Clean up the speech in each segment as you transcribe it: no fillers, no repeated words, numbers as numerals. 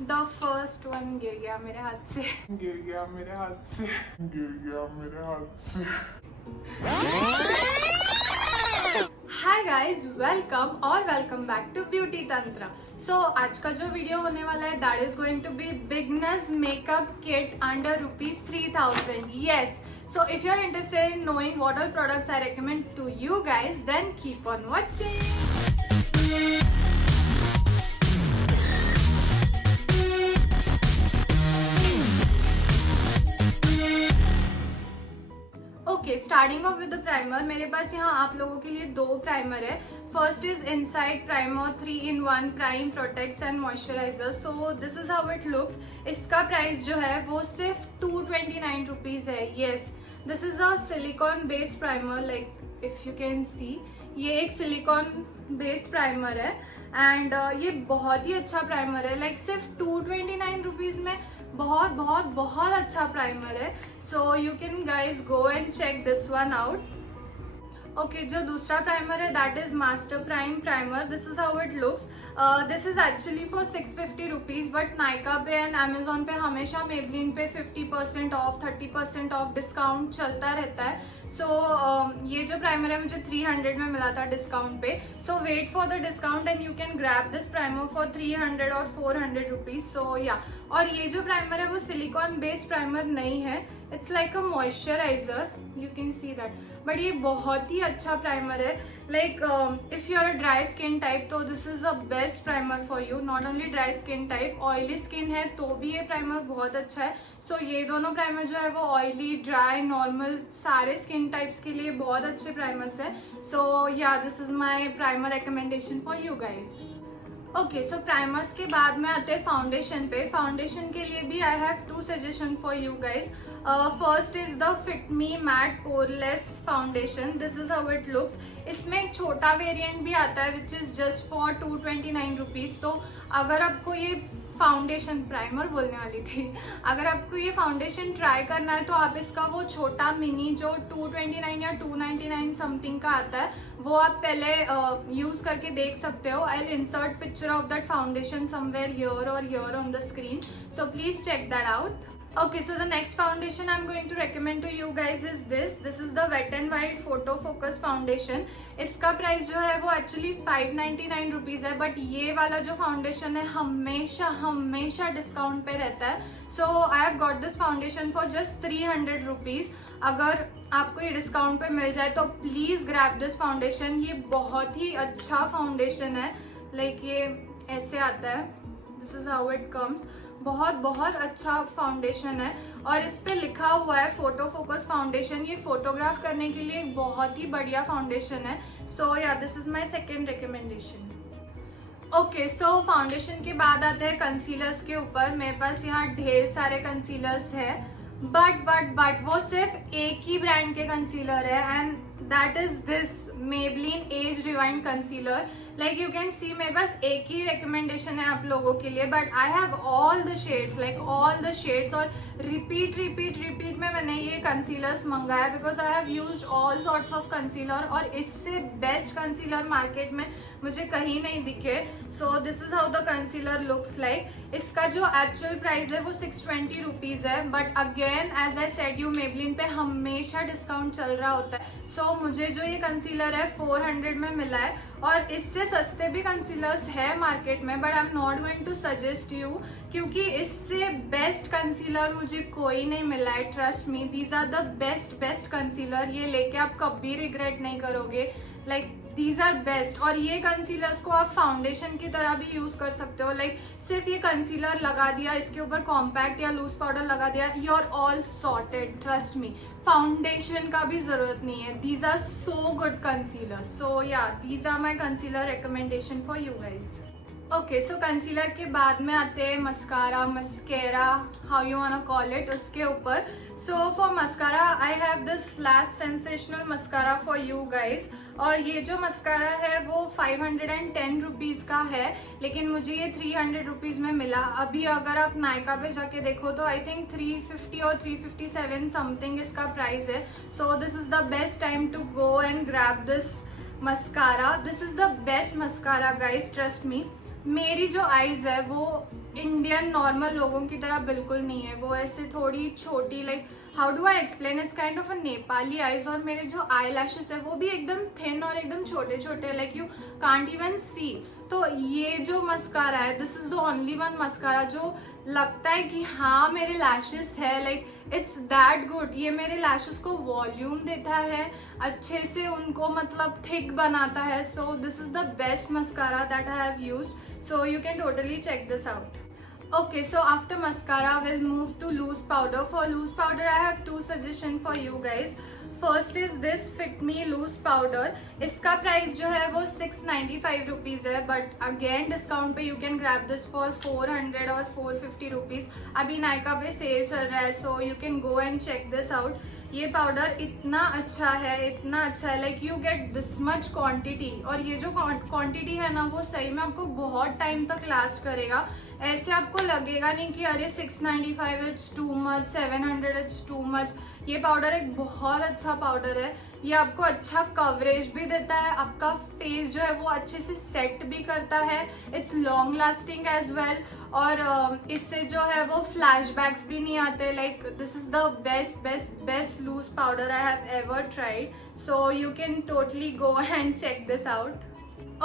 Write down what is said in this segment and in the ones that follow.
The first one गिर गया मेरे हाथ से। Hi guys, welcome back to beauty Tantra. So आज का जो वीडियो होने वाला है that is going to be beginners makeup kit under ₹3000। Yes, so if you're interested in knowing what all products I recommend to you guys, then keep on watching. Okay, starting of with the primer. मेरे पास यहाँ आप लोगों के लिए दो primer है। First is inside primer 3-in-1 prime, protects and moisturiser. So this is how it looks. इसका price जो है वो सिर्फ ₹229 है। Yes, this is a silicon based primer, like if you can see, ये एक सिलिकॉन बेस्ड प्राइमर है and ये बहुत ही अच्छा प्राइमर है। लाइक सिर्फ ₹229 में बहुत बहुत बहुत अच्छा प्राइमर है। So you can guys go and check this one out. Okay, जो दूसरा प्राइमर है that is master prime primer. This is how it looks. This is actually for ₹650, but Nykaa पे एंड अमेजोन पे हमेशा मेबलिन पे 50% of 30% of discount चलता रहता है। सो ये जो प्राइमर है मुझे 300 में मिला था डिस्काउंट पे। So wait for the discount and you can grab this primer for 300 और ₹400। सो या, और ये जो प्राइमर है वो सिलिकॉन बेस्ड प्राइमर नहीं है, it's like a moisturiser, you can see that. But ये बहुत ही अच्छा प्राइमर है। Like if you are a dry skin type तो this is a best primer for you. Not only dry skin type, oily skin है तो भी ये प्राइमर बहुत अच्छा है। सो ये दोनों प्राइमर जो है वो ऑयली, ड्राई, नॉर्मल सारे स्किन टाइप्स के लिए बहुत अच्छे प्राइमर्स है। सो yeah, this is my primer recommendation for you guys. Okay, so primers के बाद में आते हैं फाउंडेशन पे। फाउंडेशन के लिए भी I have 2 suggestion for you guys. First is the fit me matte poreless foundation. This is how it looks. इसमें एक छोटा वेरिएंट भी आता है विच इज जस्ट फॉर ₹229। तो अगर आपको ये फाउंडेशन, प्राइमर बोलने वाली थी, अगर आपको ये फाउंडेशन ट्राई करना है तो आप इसका वो छोटा मिनी जो $229 या $299 समथिंग का आता है वो आप पहले यूज करके देख सकते हो। I will insert picture of that foundation somewhere here और here on the screen, so please check that out. Okay, so the next foundation I'm going to recommend to you guys is this. This is the Wet n Wild Photo Focus Foundation. इसका price जो है वो actually ₹599 है, but ये वाला जो foundation है हमेशा हमेशा डिस्काउंट पे रहता है। So I have got this foundation for just ₹300। अगर आपको ये डिस्काउंट पे मिल जाए तो प्लीज ग्रैब दिस फाउंडेशन। ये बहुत ही अच्छा फाउंडेशन है। लाइक ये ऐसे आता है, this is how it comes. बहुत बहुत अच्छा फाउंडेशन है और इस पे लिखा हुआ है फोटो फोकस फाउंडेशन। ये फोटोग्राफ करने के लिए बहुत ही बढ़िया फाउंडेशन है। सो yeah, this is my second recommendation. Okay, so foundation के बाद आते हैं कंसीलर्स के ऊपर। मेरे पास यहाँ ढेर सारे कंसीलर्स है, बट वो सिर्फ एक ही ब्रांड के कंसीलर है and that is this Maybelline as rewind concealer. Like you can सी, मेरे पास एक ही रिकमेंडेशन है आप लोगों के लिए, but I have all the shades, like all the shades. और रिपीट में मैंने ये कंसीलर्स मंगाया because I have used all sorts of concealer और इससे बेस्ट कंसीलर मार्केट में मुझे कहीं नहीं दिखे। So this is how the concealer looks like. इसका जो एक्चुअल प्राइस है वो ₹620 है, but again as I said you, Maybelline पे हमेशा डिस्काउंट चल रहा होता है। सो मुझे जो ये कंसीलर है 400 में मिला है और इससे सस्ते भी कंसीलर्स है मार्केट में, but I am not going to suggest you क्योंकि इससे बेस्ट कंसीलर मुझे कोई नहीं मिला है। Trust me, these are the best concealer. ये लेके आप कभी रिग्रेट नहीं करोगे। Like these are best. और ये कंसीलर्स को आप फाउंडेशन की तरह भी यूज कर सकते हो। लाइक सिर्फ ये कंसीलर लगा दिया, इसके ऊपर कॉम्पैक्ट या लूज पाउडर लगा दिया, you are all sorted. Trust me, foundation का भी जरूरत नहीं है। These are so good concealer. So yeah, these are my concealer recommendation for you guys. Okay, so concealer के बाद में आते हैं mascara, mascara, how you want to call it, उसके ऊपर। So for mascara I have this lash sensational mascara for you guys. और ये जो मस्कारा है वो ₹510 का है, लेकिन मुझे ये ₹300 में मिला। अभी अगर आप नायका पे जाके देखो तो आई थिंक 350 और 357 समथिंग इसका प्राइस है। So this is the best time to go and grab this mascara. This is the best mascara guys, trust me. मेरी जो आईज है वो इंडियन नॉर्मल लोगों की तरह बिल्कुल नहीं है, वो ऐसे थोड़ी छोटी, like how do I explain, it's kind of a Nepali eyes. और मेरे जो आई लैशेस है वो भी एकदम थिन और एकदम छोटे छोटे, लाइक यू कांट इवन सी। तो ये जो मस्कारा है, this is the only one mascara जो लगता है कि हाँ मेरे लैशेस है, लाइक इट्स दैट गुड। ये मेरे लैशेस को वॉल्यूम देता है, अच्छे से उनको मतलब थिक बनाता है। So this is the best mascara that I have used, so you can totally check this out. Okay, so after mascara we'll move to loose powder. For loose powder I have two suggestions for you guys. First is this Fit Me loose powder. इसका price जो है वो 695 rupees है, but again discount पे you can grab this for 400 और 450 rupees. अभी नायका पे cell चल रहा है, so you can go and check this out. ये पाउडर इतना अच्छा है, इतना अच्छा है, like you get this much quantity, और ये जो क्वांटिटी है ना वो सही में आपको बहुत टाइम तक लास्ट करेगा। ऐसे आपको लगेगा नहीं कि अरे 695 it's too much, 700 it's too much. ये पाउडर एक बहुत अच्छा पाउडर है, ये आपको अच्छा कवरेज भी देता है, आपका फेस जो है वो अच्छे से सेट भी करता है, it's long lasting as well, और इससे जो है वो फ्लैशबैक्स भी नहीं आते। Like this is the best best best loose powder I have ever tried, so you can totally go and check this out.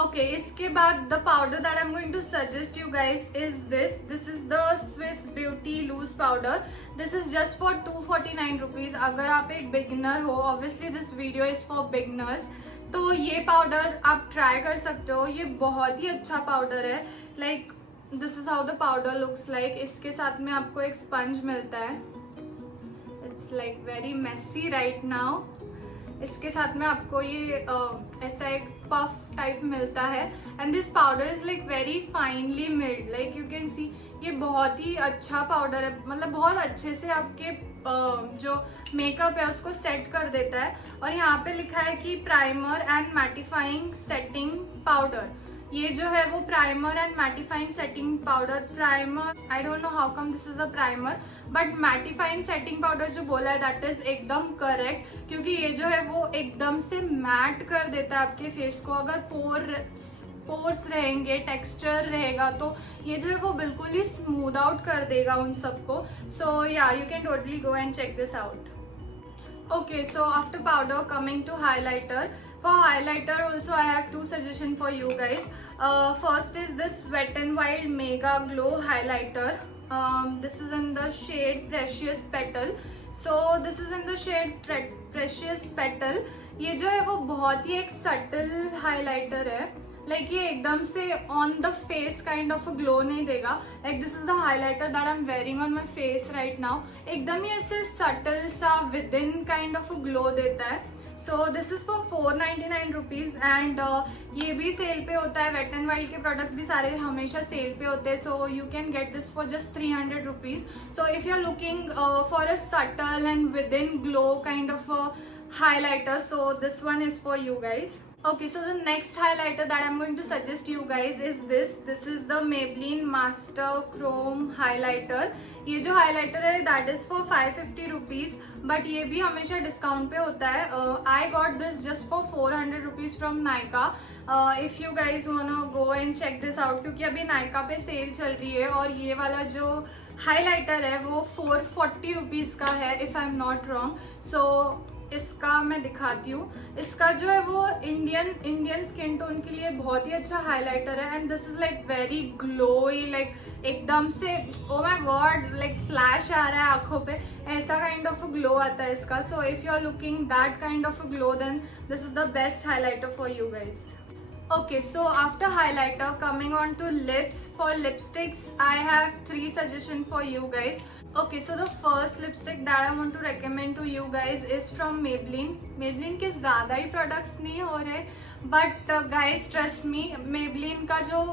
Okay, इसके बाद the powder that I'm going to suggest you guys is this. This is the Swiss Beauty loose powder. This is just for 249 rupees. अगर आप एक beginner हो, obviously this video is for beginners, तो ये powder आप try कर सकते हो। ये बहुत ही अच्छा powder है। Like this is how the powder looks like. इसके साथ में आपको एक sponge मिलता है। It's like very messy right now. इसके साथ में आपको ये ऐसा एक पफ टाइप मिलता है, and this powder is like very finely milled, like you can see. ये बहुत ही अच्छा पाउडर है, मतलब बहुत अच्छे से आपके जो मेकअप है उसको सेट कर देता है। और यहाँ पे लिखा है कि primer and mattifying setting powder. ये जो है वो primer and mattifying setting powder, primer I don't know how come this is a primer, but mattifying setting powder जो बोला है दैट इज एकदम करेक्ट, क्योंकि ये जो है वो एकदम से मैट कर देता है आपके फेस को। अगर पोर्स रहेंगे, टेक्सचर रहेगा, तो ये जो है वो बिल्कुल ही स्मूथ आउट कर देगा उन सबको। So yeah you can totally go and check this out. Okay, so after powder, coming to highlighter. For highlighter also I have two suggestions for you guys. First is this Wet n Wild Mega Glow highlighter. This is in the shade Precious Petal. So this is in the shade Precious Petal. ये जो है वो बहुत ही एक subtle highlighter है, like ये एकदम से on the face kind of glow नहीं देगा। Like this is the highlighter that I am wearing on my face right now. एकदम ही ऐसे सटल सा with in kind of glow देता है। So this is for 499 rupees, and ये भी cell पे होता है। वेट एंड वाइल्ड के प्रोडक्ट्स भी सारे हमेशा सेल पे होते हैं, सो you can get this for just 300 rupees. So if you are looking for a subtle and within glow kind of highlighter, so this one is for you guys. Okay, so the next highlighter that I'm going to suggest you guys is this. This is the Maybelline Master Chrome highlighter. ये जो highlighter है that is for 550 rupees, but ये भी हमेशा discount पे होता है। I got this just for 400 rupees from Nykaa. If you guys wanna go and check this out, क्योंकि अभी Nykaa पे सेल चल रही है, और ये वाला जो हाईलाइटर है वो 440 रुपीज़ का है, if I am not wrong. So इसका मैं दिखाती हूँ। इसका जो है वो इंडियन स्किन टोन के लिए बहुत ही अच्छा हाइलाइटर है, and this is like very glowy, like एकदम से oh my god, like flash आ रहा है आंखों पे, ऐसा काइंड ऑफ ग्लो आता है इसका। So if you are looking that kind of glow, then this is the best highlighter for you guys. Okay, so after highlighter, coming on to lips. For lipsticks, I have 3 suggestions for you guys. Okay, so the first lipstick that I want to recommend to you guys is from Maybelline. Maybelline के ज़्यादा ही products नहीं हो रहे, but guys trust me, Maybelline का जो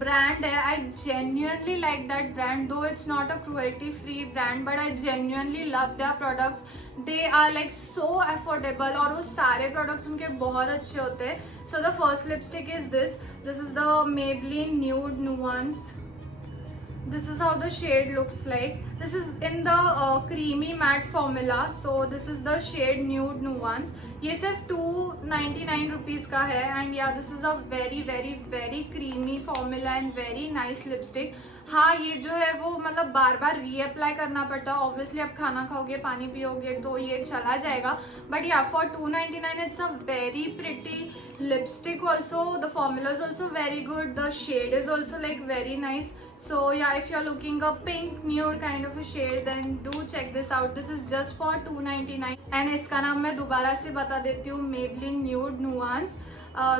brand है, I genuinely like that brand, though it's not a cruelty free brand, but I genuinely love their products. They are like so affordable, और वो सारे products उनके बहुत अच्छे होते हैं. So the first lipstick is this. This is the Maybelline Nude Nuance. This is how the shade looks like. This is in the creamy matte formula. So this is the shade Nude Nuance. ये सिर्फ 299 rupees का है. And yeah, this is a very creamy formula and very nice lipstick. हाँ, ये जो है वो मतलब बार बार रीअप्लाई करना पड़ता है. ऑब्वियसली आप खाना खाओगे, पानी पियोगे तो ये चला जाएगा. बट या for 299 it's a very pretty lipstick also. The formula is also very good. The shade is also like very nice. So yeah, if you're looking a pink nude kind of a shade, then do check this out. This is just for 299. And इसका नाम मैं दोबारा से बता देती हूँ, Maybelline Nude Nuance.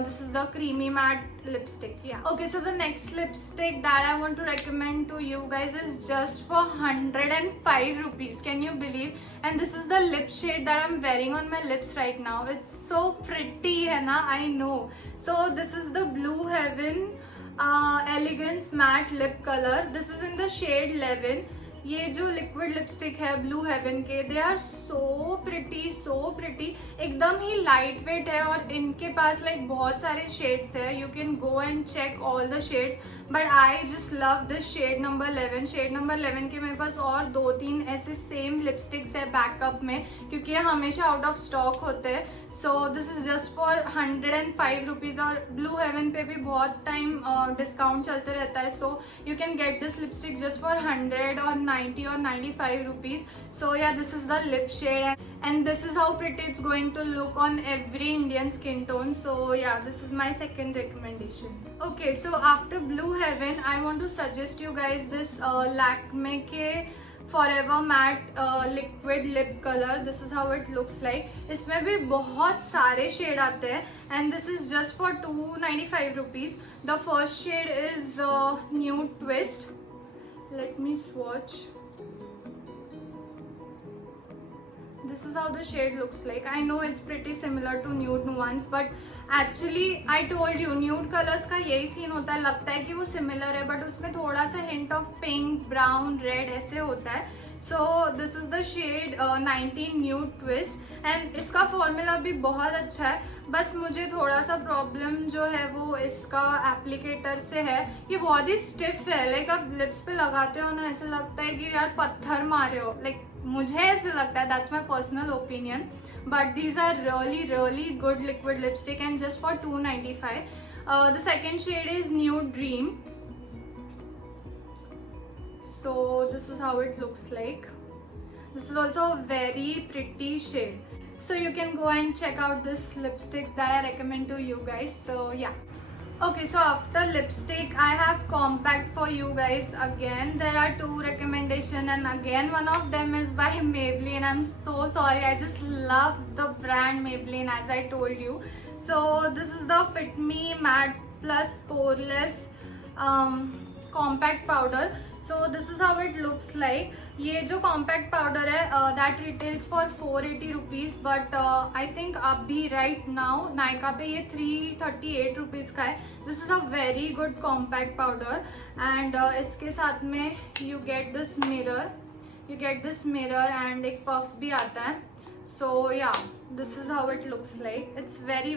This is the creamy matte lipstick. Yeah. Okay, so the next lipstick that I want to recommend to you guys is just for 105 rupees. Can you believe? And this is the lip shade that I'm wearing on my lips right now. It's so pretty, है ना? I know. So this is the Blue Heaven Elegance Matte Lip Color. This is in the shade 11. ये जो liquid lipstick है blue haven के, they are so pretty, एकदम ही light weight है. और इनके पास लाइक बहुत सारे शेड्स है. You can go and check all the shades, but I just love this shade number 11. Shade number 11 के मेरे पास और 2-3 ऐसे सेम लिपस्टिक्स है बैकअप में, क्योंकि ये हमेशा आउट ऑफ स्टॉक होते हैं. So this is just for 105 rupees. और ब्लू हेवन पे भी बहुत टाइम डिस्काउंट चलते रहता है. So you can get this lipstick just for 100 और 90 और 95 rupees. So yeah, this is the lip shade and this is how pretty it's going to look on every Indian skin tone. So yeah, this is my second recommendation. Okay, so after Blue Heaven, I want to suggest you guys this Lakme ke Forever Matte Liquid Lip Color. This is how it looks like. इसमें भी बहुत सारे shade आते हैं and this is just for 295 rupees. The first shade is Nude Twist. Let me swatch. This is how the shade looks like. I know it's pretty similar to Nude Nuance, but actually I told you nude colors का यही scene होता है. लगता है कि वो similar है, but उसमें थोड़ा सा hint of pink, brown, red ऐसे होता है. So this is the shade 19 Nude Twist and इसका फॉर्मूला भी बहुत अच्छा है. बस मुझे थोड़ा सा प्रॉब्लम जो है वो इसका एप्लीकेटर से है. ये बहुत ही स्टिफ है. लाइक आप लिप्स पे लगाते हो ना, ऐसा लगता है कि यार पत्थर मारे हो. लाइक मुझे ऐसे लगता है. That's my personal opinion. But these are really good liquid lipstick and just for 295. The second shade is Nude Dream. So this is how it looks like. This is also a very pretty shade. So you can go and check out this lipsticks that I recommend to you guys. So yeah. Okay, so after lipstick, I have compact for you guys. Again, there are 2 recommendations and again one of them is by Maybelline. I'm so sorry, I just love the brand Maybelline, as I told you. So this is the Fit Me Matte Plus Poreless Compact Powder. So this is how it looks like. ये जो compact powder है that retails for 480 rupees, but I think अभी right now Nykaa पे ये 338 rupees का है. This is a very good compact powder and इसके साथ में you get this mirror and एक puff भी आता है. So yeah, this is how it looks like. It's very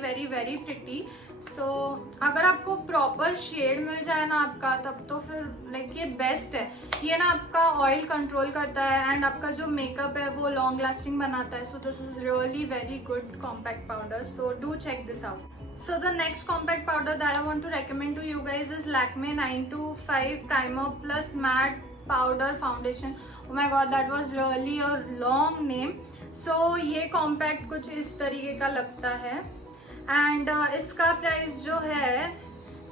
pretty. So अगर आपको प्रॉपर शेड मिल जाए ना आपका, तब तो फिर लाइक ये बेस्ट है. ये ना आपका ऑयल कंट्रोल करता है एंड आपका जो मेकअप है वो लॉन्ग लास्टिंग बनाता है. So this is really very good compact powder. So do check this out. So the next compact powder that I want to recommend to you guys is Lakme 925 Primer Plus Matte Powder Foundation. Oh my god, that was really a long name. So ये compact कुछ इस तरीके का लगता है and इसका price जो है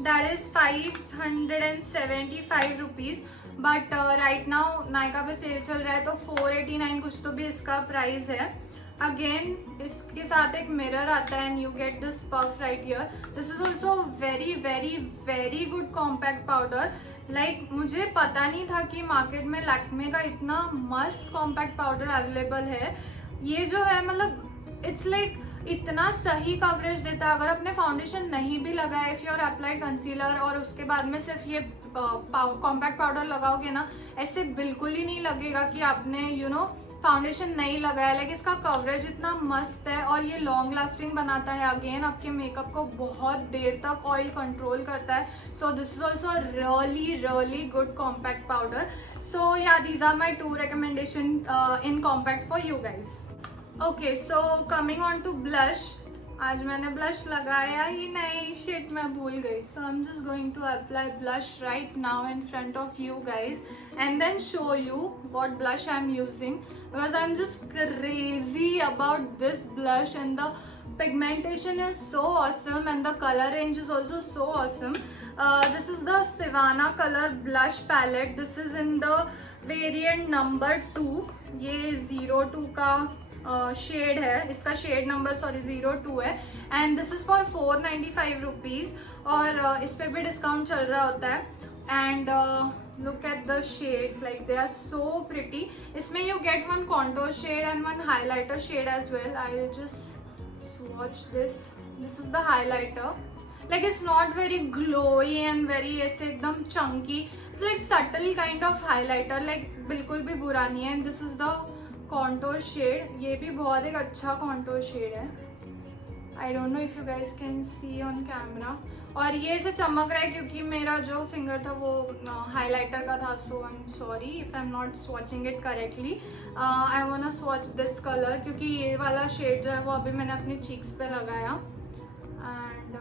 that is 575 rupees. But right now Nykaa पे सेल चल रहा है तो 489 कुछ तो भी इसका प्राइस है. अगेन इसके साथ एक मिरर आता है and you get this puff right here. This is also very good compact powder. Like मुझे पता नहीं था कि मार्केट में लैक्मे का इतना मस्त कॉम्पैक्ट पाउडर अवेलेबल है. ये जो है मतलब इट्स लाइक इतना सही कवरेज देता है. अगर आपने फाउंडेशन नहीं भी लगाया, if you are applied concealer और उसके बाद में सिर्फ ये कॉम्पैक्ट पाउडर लगाओगे ना, ऐसे बिल्कुल ही नहीं लगेगा कि आपने फाउंडेशन नहीं लगाया, लाइक इसका कवरेज इतना मस्त है और ये लॉन्ग लास्टिंग बनाता है। अगेन आपके मेकअप को बहुत देर तक ऑयल कंट्रोल करता है। So this is also really good compact powder. So yeah these are my 2 recommendation in compact for you guys. Okay, so coming on to blush. आज मैंने ब्लश लगाया ही नहीं, शिट मैं भूल गई। So I am just going to apply blush right now in front of you guys and then show you what blush I am using, because I am just crazy about this blush and the pigmentation is so awesome and the color range is also so awesome. This is the Sivana color blush palette. This is in the variant number 2. ये 02 का shade है, इसका shade number 02 है and this is for 495 rupees और इस पे भी discount चल रहा होता है। And look at the shades, like they are so pretty. इसमें you get one contour shade and one highlighter shade as well. I'll just swatch this. This is the highlighter. Like it's not very glowy and very ऐसे एकदम chunky. It's like subtle kind of highlighter. Like बिल्कुल भी बुरा नहीं है. This is the contour shade. ये भी बहुत एक अच्छा contour shade है. I don't know if you guys can see on camera. और ये ऐसे चमक रहा है क्योंकि मेरा जो फिंगर था वो हाइलाइटर का था. So I am sorry if I am not swatching it correctly. I want to swatch this colour क्योंकि ये वाला शेड जो है वो अभी मैंने अपनी चीक्स पे लगाया and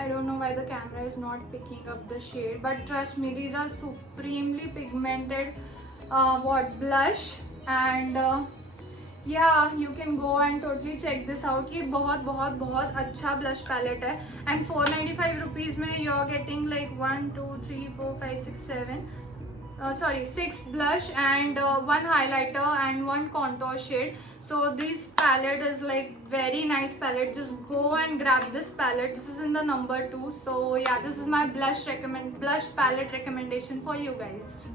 I don't know why the camera is not picking up the shade, but trust me, these are supremely pigmented blush and yeah, you can go and totally check this out. ये बहुत अच्छा blush palette है and 495 rupees में you are getting like 1 2 3 4 5 6 7 6 blush and 1 highlighter and 1 contour shade. So this palette is like very nice palette. Just go and grab this palette. This is in the number 2. So yeah, this is my blush palette recommendation for you guys.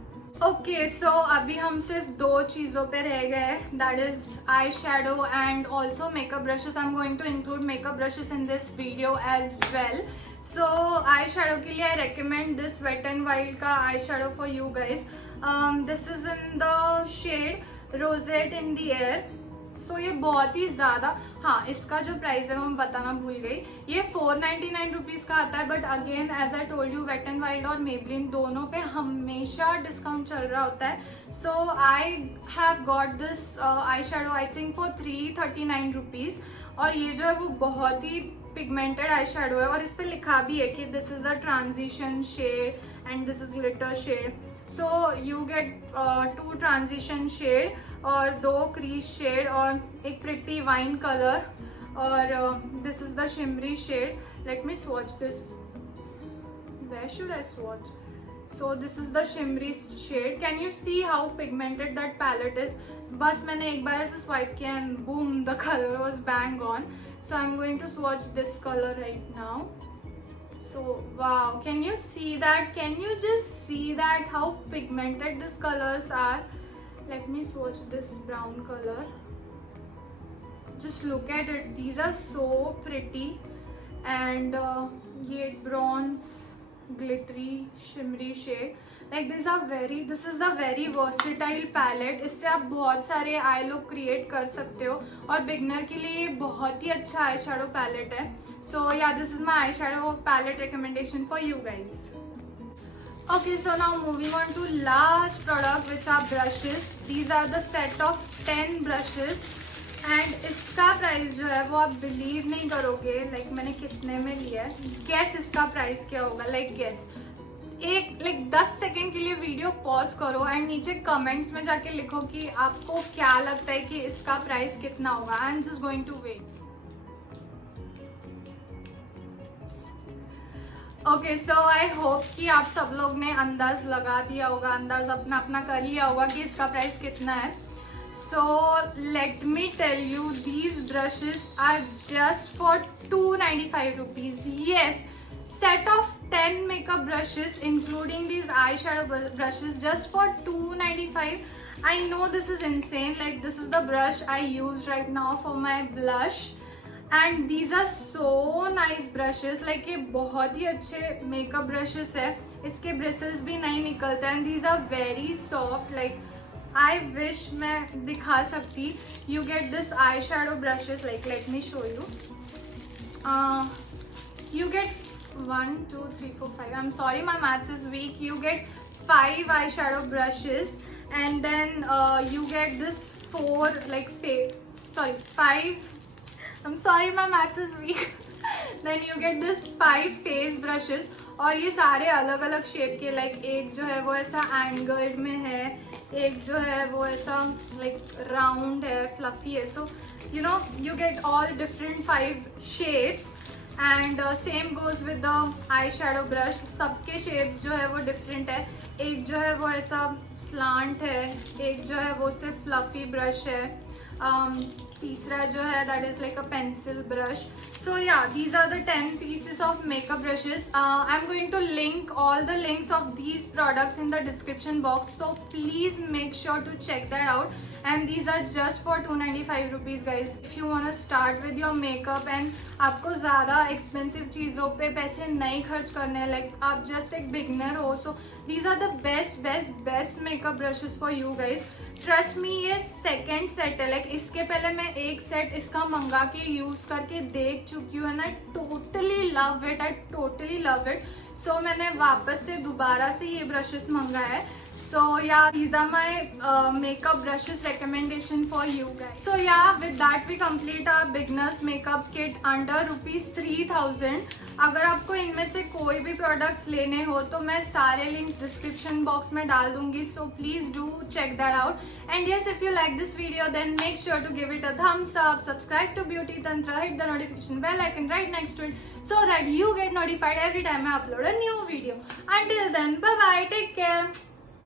Okay, so अभी हम सिर्फ 2 चीज़ों पे रह गए. That is eye shadow and also makeup brushes. I'm going to include makeup brushes in this video as well. So eye shadow के लिए I recommend this Wet n Wild का eye shadow for you guys. This is in the shade Rosette in the Air. So ये बहुत ही ज़्यादा, हाँ इसका जो price है वो मैं बताना भूल गई. ये 499 रुपीज़ का आता है but again as I told you wet and wild और मेबलिन दोनों पे हमेशा डिस्काउंट चल रहा होता है. So I have got this eyeshadow I think for 339 rupees और ये जो है वो बहुत ही पिगमेंटेड आई शेडो है और इस पर लिखा भी है कि this is a transition shade and this is glitter shade. So you get 2 transition shade और 2 क्रीज शेड और एक प्रिटी वाइन कलर और this is the shimmery shade. Let me swatch this. Where should I swatch? So this is the shimmery shade. Can you see how pigmented that palette is? बस मैंने एक बार ऐसे swipe किया and boom, the color was bang on. So I'm going to swatch this color right now. So wow, can you see that? Can you just see that how pigmented these colors are? Let me swatch this brown color. Just look at it. These are so pretty. And ये bronze glittery shimmery shade. Like this is a very versatile palette. इससे आप बहुत सारे I look create कर सकते हो और beginner के लिए बहुत ही अच्छा आई शेडो पैलेट है. So yeah, this is my eyeshadow palette recommendation for you guys. Okay, so now moving on to last product which are brushes. These are the set of 10 brushes and इसका price जो है वो आप believe नहीं करोगे. like मैंने कितने में लिया है. guess इसका प्राइस क्या होगा. guess. एक 10 सेकेंड के लिए वीडियो पॉज करो एंड नीचे कमेंट्स में जाके लिखो कि आपको क्या लगता है कि इसका प्राइस कितना होगा. I am just going to wait. Okay, so I hope कि आप सब लोग ने अंदाज लगा दिया होगा, अंदाज अपना अपना कर लिया होगा कि इसका प्राइस कितना है. So let me tell you, these brushes are just for 295 rupees. Yes, set of 10 makeup brushes including these eyeshadow brushes just for 295. I know this is insane. Like this is the brush I use right now for my blush and these are so nice brushes. like ये बहुत ही अच्छे makeup brushes है. इसके bristles भी नहीं निकलते and these are very soft. like I wish मैं दिखा सकती. You get this eye shadow brushes, like let me show you. You get 1, 2, 3, 4, 5. I'm sorry, my maths is weak. You get 5 eyeshadow brushes, and then you get this 4 like 5. I'm sorry, my maths is weak. Then you get this 5 face brushes, और ये सारे अलग अलग shape के, like एक जो है वो ऐसा एंगल्ड में है, एक जो है वो ऐसा लाइक राउंड है, फ्लफी है. So you know you get all different 5 shapes. And same goes with the eye shadow brush. सबके शेप जो है वो डिफरेंट है. एक जो है वो ऐसा स्लांट है, एक जो है वो सिर्फ फ्लफी ब्रश है, तीसरा जो है that is like a pencil brush. So yeah, these are the 10 pieces of makeup brushes. I'm going to link all the links of these products in the description box, so please make sure to check that out. And these are just for 295 rupees guys. If you want to start with your makeup and आपको ज़्यादा expensive चीज़ों पे पैसे नहीं खर्च करने, like आप just एक beginner हो, so these are the best makeup brushes for you guys. Trust me, ये सेकेंड सेट है. लाइक इसके पहले मैं एक सेट इसका मंगा के यूज करके देख चुकी हूँ, and I totally love it. So मैंने वापस से दोबारा से ये ब्रशेस मंगाया है. So yeah, these are my makeup brushes recommendation for you guys. So yeah, with that we complete our beginners makeup kit under ₹3000. अगर आपको इनमें से कोई भी प्रोडक्ट्स लेने हो तो मैं सारे लिंक्स डिस्क्रिप्शन बॉक्स में डाल दूंगी, so please do check that out. And yes, if you like this video, then make sure to give it a thumbs up, subscribe to Beauty Tantra, hit the notification bell icon right next to it so that you get notified every time I upload a new video. Until then, bye bye, take care.